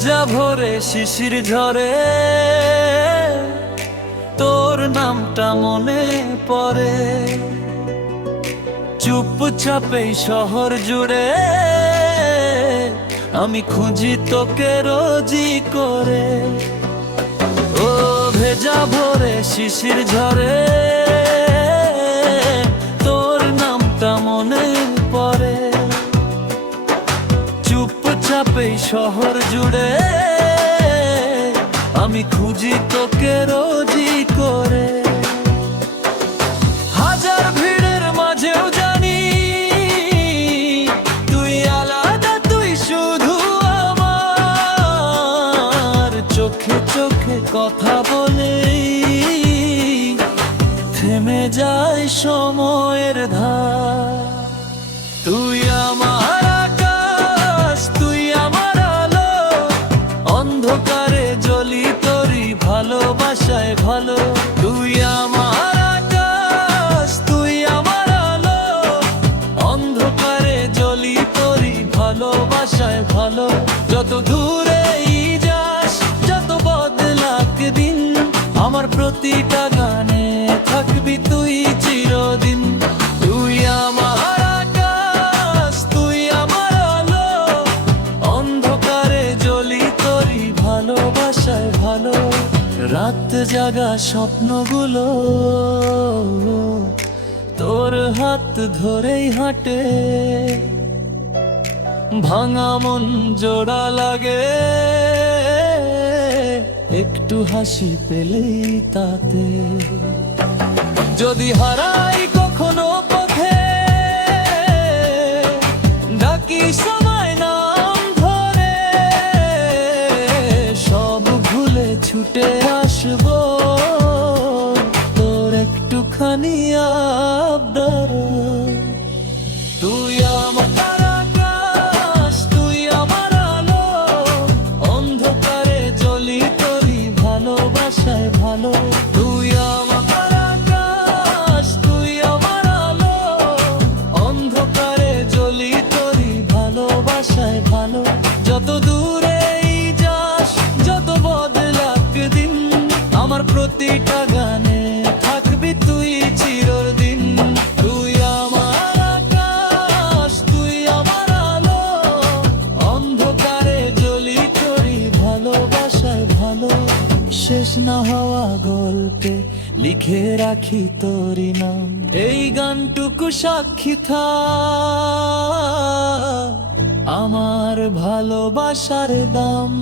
ভেজা ভোরে শিশির ঝরে তোর নামটা মনে পড়ে, চুপচাপে শহর জুড়ে আমি খুঁজি তোকে রোজি করে। ও ভেজা ভোরে শিশির ঝরে তোর নামটা মনে পড়ে, চুপচাপে শহর জুড়ে আমি খুঁজি তোকে রোজি করে। হাজার ভিড়ের মাঝেও জানি তুই আলাদা, তুই শুধু আমার। চোখে চোখে কথা বলেই থেমে যায় সময়ের ধার। তুই আমার আকাশ, তুই আমার আলো, অন্ধকারে জ্বলি তোরই ভালোবাসায় ভালো। তুই আমার আকাশ, তুই আমার আলো, অন্ধকারে জ্বলি তোরই ভালোবাসায় ভালো। যত দূরেই যাস, যত বদলাক দিন, আমার প্রতিটা গানে থাকবি তুই চিরদিন। তুই আমার আকাশ, তুই আমার আলো, অন্ধকারে জ্বলি তোরই ভালোবাসায় ভালো। রাত জাগা স্বপ্নগুলো তোর হাত ধরেই হাঁটে, ভাঙা মন জোড়া লাগে একটু হাসি পেলেই তাতে। যদি হারাই কখনো পথে, ডাকি সময় নাম ধরে, সব ভুলে ছুটে আসবো তোর একটুখানি আবদার। তুই আমার আকাশ, তুই আমার আলো, অন্ধকারে জ্বলি তোরই ভালোবাসায় ভালো। তুই আমার আকাশ, তুই আমার আলো, অন্ধকারে জ্বলি তোরই ভালোবাসায় ভালো। যত দূরেই যাস, যত বদলাক দিন, আমার প্রতিটা গানে থাকবি তুই চিরদিন। তুই আমার আকাশ, তুই আমার আলো, অন্ধকারে জ্বলি তোরই ভালোবাসায় ভালো। শেষ না হওয়া গল্পে লিখে রাখি তোরই নাম, এই গানটুকু সাক্ষী থাক আমার ভালোবাসার দাম।